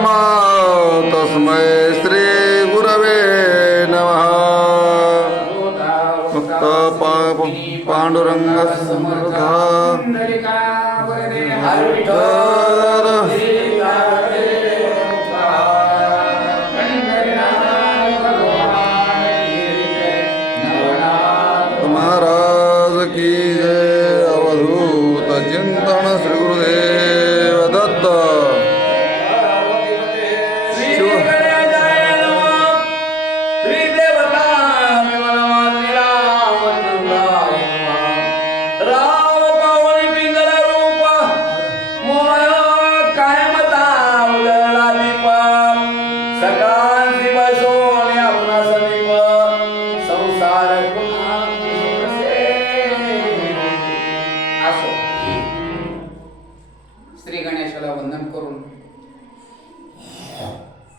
ब्रह्मा तस्मै श्री गुरवे नमः। मुक्त पा- पांडुरंग समर्था।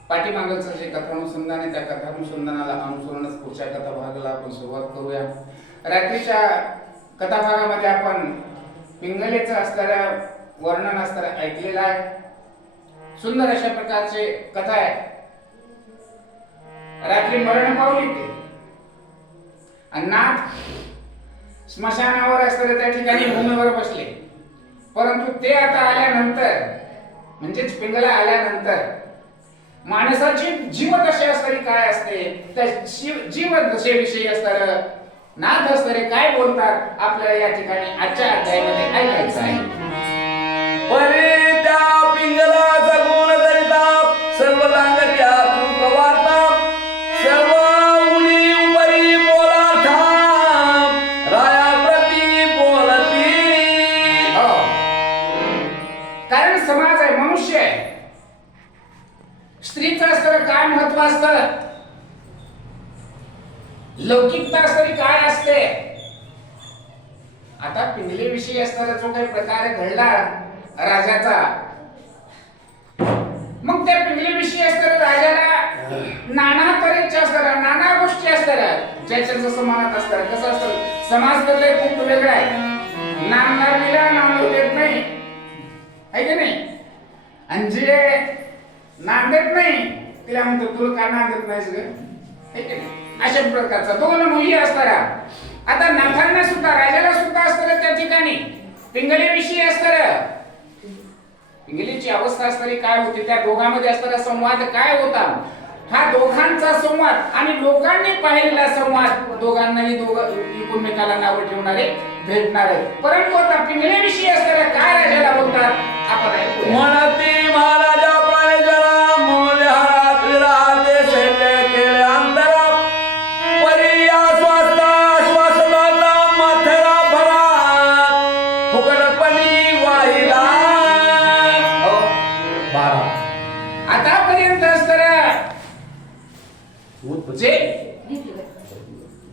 पाठीमागचं जे कथानुसंधान आहे त्या कथानुसंधानाला अनुसरूनच पुढच्या कथा भागाला आपण सुरुवात करूया. रात्रीच्या कथा भागामध्ये आपण पिंगलेचं असणाऱ्या वर्णन असणाऱ्या ऐकलेलं आहे. सुंदर अशा प्रकारचे कथा आहे रात्री मरण पावली ते. नाथ स्मशानावर असताना त्या ठिकाणी भूमीवर बसले. परंतु ते आता आल्यानंतर म्हणजेच पिंगला आल्यानंतर माणसाची जीवदशा असणारी काय असते? त्या जीव जीवदशेविषयी असणार? नाथ असणारे काय बोलतात? आपल्याला या ठिकाणी आजच्या अध्यायामध्ये ऐकायचं आहे. परी त्या पिंगला जगून करिता सर्व समाज आहे मनुष्य आहे. स्त्रीचं असतं काय महत्त्व असतं? लौकिकता असणारी काय असते? आता पिंगलीविषयी असणारा जो काही प्रकार घडला राजाचा मग त्या पिंगलीविषयी असणाऱ्या राजाला नाना तऱ्हेच्या असतात नाना गोष्टी असतात. ज्याच्या जसं मनात असतात. कसं असतं? समाज तर खूप वेगळा आहे. नांदणारीला नांदू देत नाही. आहे की नाही? आणि जे नांदत नाही तिला म्हणतो तुला का नांदत नाही सगळं अशा प्रकारचा. दोन मुली असणाऱ्या आता नाथांना सुद्धा राजाला सुद्धा असणार त्या ठिकाणी पिंगलीविषयी असणार पिंगलीची अवस्था असणारी काय होती? त्या दोघांमध्ये असणारा संवाद काय होता? हा दोघांचा संवाद आणि लोकांनी पाहिलेला संवाद. दोघांनाही दोघ एकमेकाला नावं ठेवणारे भेटणारे परंतु आता पिंगलीविषयी असणाऱ्या काय राजाला बोलतात? आपण ऐकूया. वाहिला हो.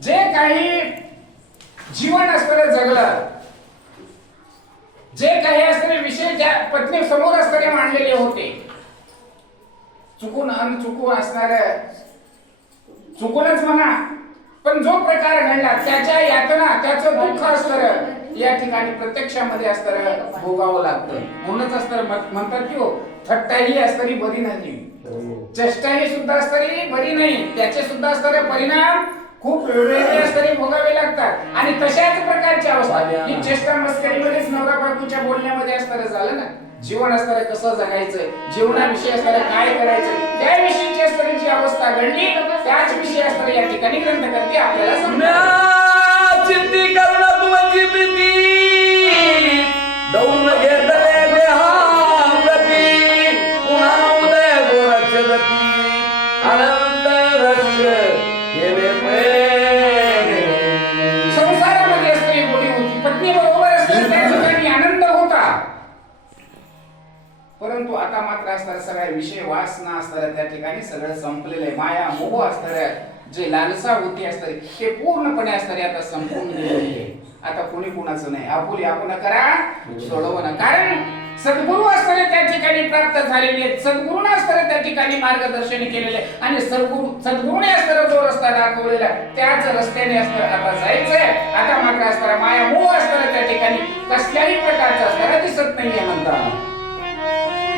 जे काही जीवन असणारे जगलं. जे काही असणारे विषय ज्या पत्नी समोर असणारे मांडलेले होते. चुकून अन चुकून असणार चुकूनच म्हणा पण जो प्रकार घडला त्याच्या यातना त्याचं दुःख असणार या ठिकाणी प्रत्यक्षामध्ये असणार भोगावं लागतं. म्हणूनच असणार म्हणतात की हो थट्टाही असणारी बरी नाही. चेष्टाही सुद्धा असणारी बरी नाही. त्याचे सुद्धा असणारे परिणाम खूप वेगवेगळे असणारे भोगावे लागतात. आणि तशाच प्रकारची अवस्था. ही चेष्टा मस्करीमध्येच नवरा बायकोच्या बोलण्यामध्ये असणारं झालं ना. जीवन असणारं कसं जगायचं? जीवनाविषयी असणारं काय करायचं? त्याविषयीची असणारी जी अवस्था घडली त्याच विषयी असणारं या ठिकाणी ग्रंथकर्ते आपल्याला समजा चित्ती कर्ण तुमची प्रीती. दौन आता असणाऱ्या सगळ्या विषय वासना असणाऱ्या त्या ठिकाणी सगळं संपलेलं आहे माया मोह असणाऱ्या जे लालसा होती असतात ते पूर्णपणे असणारे आता संपून गेलेली. आहे आता कोणी कुणाचं नाही. आपुली आपण करा सोडवणं कारण सद्गुरू असणारे त्या ठिकाणी प्राप्त झालेले. आहेत सद्गुरूने असणारे त्या ठिकाणी मार्गदर्शन केलेले. आणि सद्गुरू सद्गुरूने असणारा जो रस्ता दाखवलेला त्याच रस्त्याने असणार आता जायचंय. आता मात्र असणारा माया मोह असणारा त्या ठिकाणी कसल्याही प्रकारचा असणारा दिसत नाहीये म्हणतात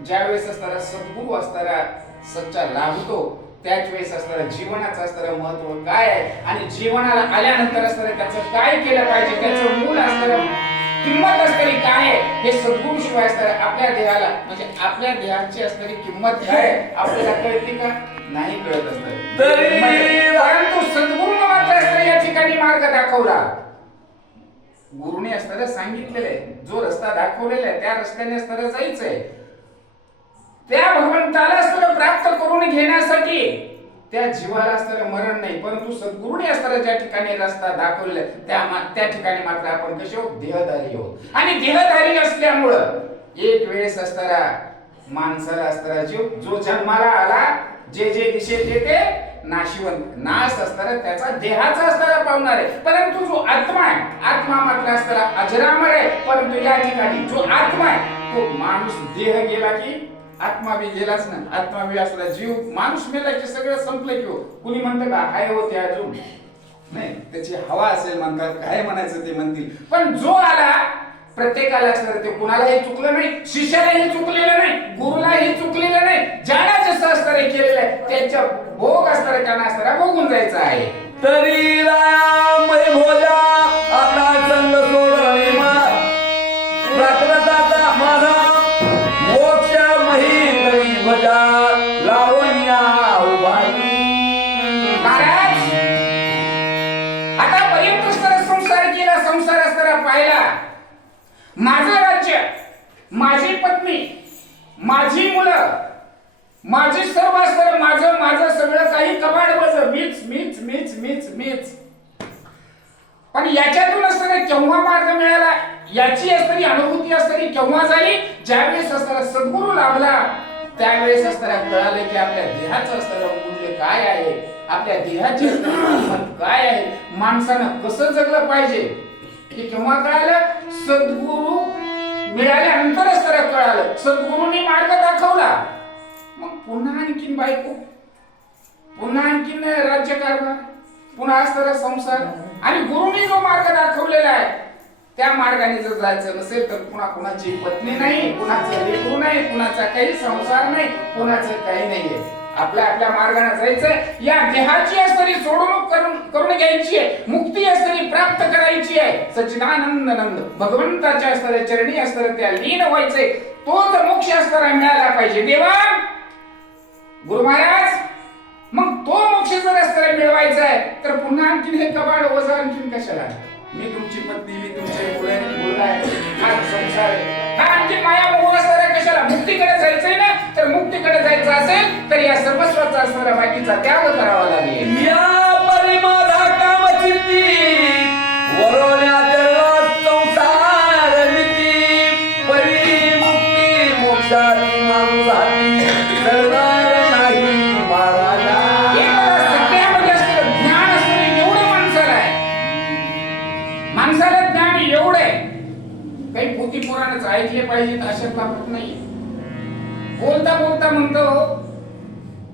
ज्या वेळेस असताना सद्गुरू असताना सच्चा लाभतो त्याच वेळेस असताना जीवनाचं असणारं महत्त्व काय आहे? आणि जीवनाला आल्यानंतर असताना त्याचं काय केलं पाहिजे? त्याचं मूल असणारं किंमत असणारी काय आहे? हे सद्गुरू शिवाय असणारं आपल्या देहाला म्हणजे आपल्या देहाची असणारी किंमत काय आहे? आपल्याला कळते का? नाही कळत असतं तरी- परंतु सद्गुरूनं मात्र असतं या ठिकाणी मार्ग दाखवला. गुरुने असताना सांगितलेलं आहे. जो रस्ता दाखवलेला आहे त्या रस्त्याने असताना जायचंय. त्या भगवंताला असताना प्राप्त करून घेण्यासाठी त्या जीवाला असणार मरण नाही परंतु सद्गुरूने असताना ज्या ठिकाणी रस्ता दाखवलेला त्या त्या ठिकाणी मात्र आपण कसे आहोत? देहधारी आहोत. आणि देहधारी असल्यामुळं एक वेळेस असताना माणसाला असताना जीव जो जन्माला आला जे जे दिशेत येते नाशिवंत नाश असताना त्याचा देहाचा असताना पावणार आहे. परंतु जो आत्मा आहे आत्मा मात्र असताना अजरामर आहे. परंतु या ठिकाणी जो आत्मा आहे तो माणूस देह गेला की आत्मा बी गेलाच ना आत्मा बी असला जीव माणूस मेलायचे सगळं संपलं की हो. कुणी म्हणतं का हाय होते अजून. नाही त्याची हवा असेल म्हणतात काय म्हणायचं ते म्हणतील. पण जो आला प्रत्येकाला असणार ते कुणालाही चुकलं नाही शिष्यालाही चुकलेलं नाही गुरुलाही चुकलेलं नाही. ज्याला जसं असणार केलेलं आहे त्यांच्या भोग असणार त्यांना असणार भोगून जायचं आहे. तरी राम भोजा माझी पत्नी माझी मुलं माझी सर्व असणारं माझं माझं सगळं काही कबाड वज मीच मीच मीच मीच मीच. पण याच्यातून असताना केव्हा मार्ग मिळाला? याची असणारी अनुभूती असताना केव्हा झाली? ज्यावेळेस असताना सद्गुरू लाभला त्यावेळेस असताना कळालं की आपल्या देहाचं असताना मूल्य काय आहे? आपल्या देहाची काय आहे? माणसानं कसं जगलं पाहिजे? हे केव्हा कळालं? सद्गुरू मिळाल्यानंतरच त्याला कळालं. सद्गुरूंनी मार्ग दाखवला. मग पुन्हा आणखीन बायको. पुन्हा आणखीन राज्यकारभार. पुन्हा असणारा संसार. आणि गुरुनी जो मार्ग दाखवलेला आहे त्या मार्गाने जर जायचं नसेल तर पुन्हा कुणाची पत्नी नाही कुणाचं लेकरू नाही कुणाचा काही संसार नाही कुणाचं काही नाहीये. आपल्या आपल्या मार्गाने जायचंय या देहाची असणारी सोडवणूक करून करून घ्यायची आहे. मुक्ती असणारी प्राप्त करायची आहे. सच्चिदानंद नंद भगवंताच्या असणाऱ्या चरणी असणाऱ्या त्या लीन व्हायचंय तोच मोक्ष असणारा मिळाला पाहिजे. देवा गुरु महाराज मग तो मोक्ष जर असताना मिळवायचा आहे तर पुन्हा आणखीन हे कबाड वजा आणखीन कशाला मी तुमची पत्नी मी तुमचे मुलं मुलगा आहे. हा संसार आहे. हा माया मोह असणाऱ्या कशाला मुक्तीकडे जायचंय ना? तर मुक्तीकडे जायचं असेल तर या सर्वस्वाचा असणाऱ्या बाकीचा त्याग करावा लागेल. या परिमाधा काम चित्ती परिमुक्ती मोक्षाची माणसाची पाहिजेत अशा बाबत नाही. बोलता बोलता म्हणतो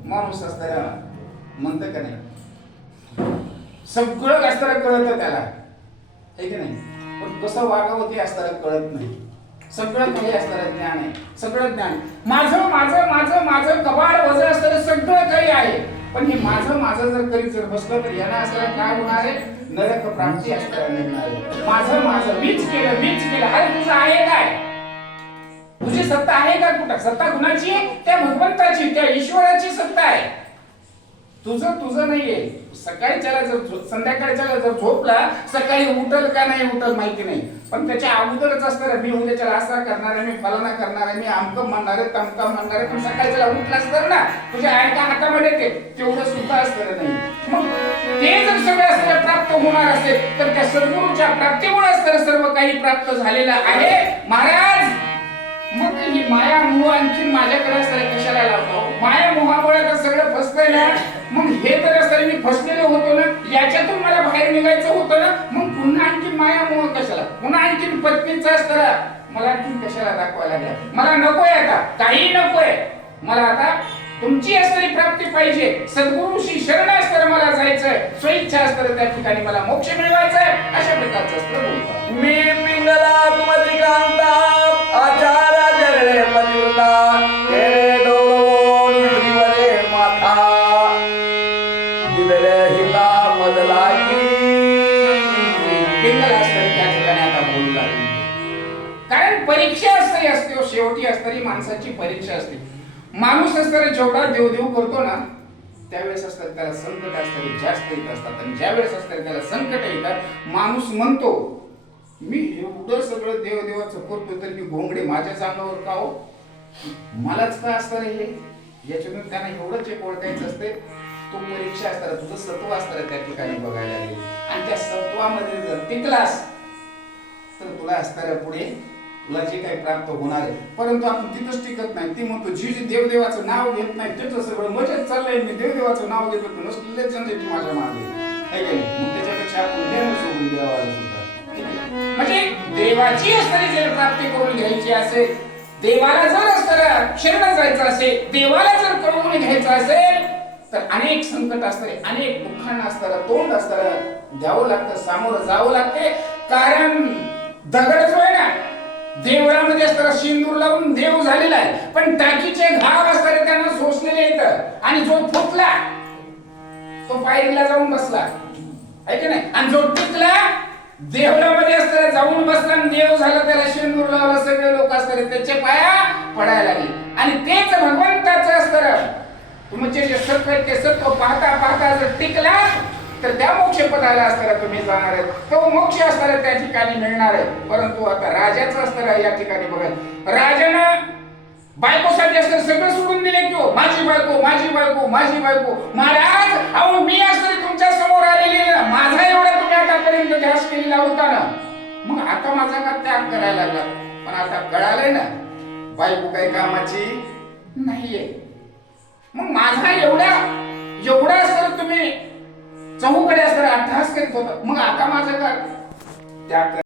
माणूस असताना म्हणतं का नाही? सगळं असताना कळत त्याला. हे की नाही? पण कसं वागावं ते असताना कळत नाही. सगळं काही असणारं ज्ञान आहे. सगळं ज्ञान. माझं माझं माझं माझं कबाड वजन असणारं सगळं काही आहे. पण हे माझं माझं जर करीत जर बसलं तर यांना असताना काय होणार आहे? नरक प्राप्ती असताना मिळणार आहे. माझं माझं मीच केलं मीच केलं. अरे तुझं आहे काय? तुझी सत्ता आहे का कुठं? सत्ता कुणाची त्या भगवंताची त्या ईश्वराची सत्ता आहे. तुझं तुझं नाहीये. सकाळच्याला जर संध्याकाळी जर झोपला सकाळी उठल का नाही उठल माहिती नाही. पण त्याच्या अगोदरच असणार मी उद्याच्याला असा करणार आहे मी फलाना करणार आहे मी आमकं म्हणणार आहे तमकम म्हणणार आहे पण सकाळच्याला उठलास तर ना तुझ्या आयका हातामध्ये ते तेवढं सुद्धा असणार नाही. मग ते जर सगळं असलं प्राप्त होणार असेल तर त्या सद्गुरूच्या प्राप्तीमुळे असणारं सर्व काही प्राप्त झालेलं आहे. महाराज माया मोह आणखी माझ्याकडे असताना कशाला लावतो? माया मोहामुळे तर सगळं फसतंय ना. मग हे तर असताना मी फसलेलो होतो ना. याच्यातून मला बाहेर निघायचं होतं ना. मग पुन्हा आणखी माया मोह कशाला? पुन्हा आणखी पत्नीचा असताना मला आणखी कशाला दाखवायला लागला? मला नकोय आता. काही नकोय. मला आता तुमची असणारी प्राप्ती पाहिजे. सद्गुरूशी शरण असतं मला जायचंय. स्वेच्छा असतं त्या ठिकाणी मला मोक्ष मिळवायचंय. अशा प्रकारचं असतं मी पिंगला तुमती कांता कारण परीक्षा असते असते हो, शेवटी असणारी माणसाची परीक्षा असते. माणूस असताना जेवढा देवदेव करतो ना त्यावेळेस असतात त्याला संकट असतात जास्त येत असतात. आणि ज्या वेळेस असतात त्याला संकट येतात. माणूस म्हणतो मी एवढं सगळं देवदेवाचं करतो तर मी घोंगडे माझ्याच अंगावर का हो? मलाच का असतं रे हे? याच्यातून त्यांना एवढंच एक ओळखायचं असते तो परीक्षा असतात तुझं सत्व असतात त्या ठिकाणी बघायला आणि त्या सत्वामध्ये जर टिकलास तर तुला असताना पुढे तुला जे काही प्राप्त होणार आहे. परंतु आपण तिथंच टिकत नाही. ती म्हणतो जी जी देवदेवाचं नाव घेत नाही त्याचं सगळं मजेत चाललंय. मी देवदेवाचं नाव घेतो पण नसलेले जनतेची माझ्या मागे. आहे की मग त्याच्यापेक्षा आपण देव सोडून देवाला सुद्धा. म्हणजे देवाची असणारी जर प्राप्ती करून घ्यायची असेल देवाला जर असतं शरण जायचं असेल देवाला जर करून घ्यायचं असेल तर अनेक संकट असतात अनेक दुःखांना असतात तोंड असतात द्यावं लागतं सामोरं जावं लागते कारण दगड जो आहे ना? देवळामध्ये असताना सिंदूर लावून देव झालेला आहे. पण टाकीचे घाव असताना त्यांना सोसलेले येत आणि जो फुटला तो पायरीला जाऊन बसला. आहे की नाही? आणि जो टिकला देवळामध्ये असताना जाऊन बसला आणि देव झाला त्याला शेंदूर लावला सगळे लोक असतात त्याचे पाया पडायला लागले. आणि तेच भगवंताचं असतं तुमचे जे सत्य ते सत्व पाहता पाहता जर टिकला तर त्या मोक्षपदाला असताना तुम्ही जाणार आहे तो मोक्ष असताना त्या ठिकाणी मिळणार आहे. परंतु आता राजाचं असताना या ठिकाणी बघा. राजानं बायकोसाठी असतं सगळं सोडून दिले की हो, माझी बायको माझी बायको माझी बायको. महाराज अहो मी असताना तुमच्यासमोर आलेली ना. माझा एवढा तुम्ही आतापर्यंत ध्यास केलेला होता ना. मग आता माझा का त्याग करायला लागला? पण आता कळालंय ना बायको काही कामाची नाहीये. मग माझा एवढा एवढा असतं तुम्ही चहूकडे असताना अट्टहास करीत होता. मग आता माझं काय त्या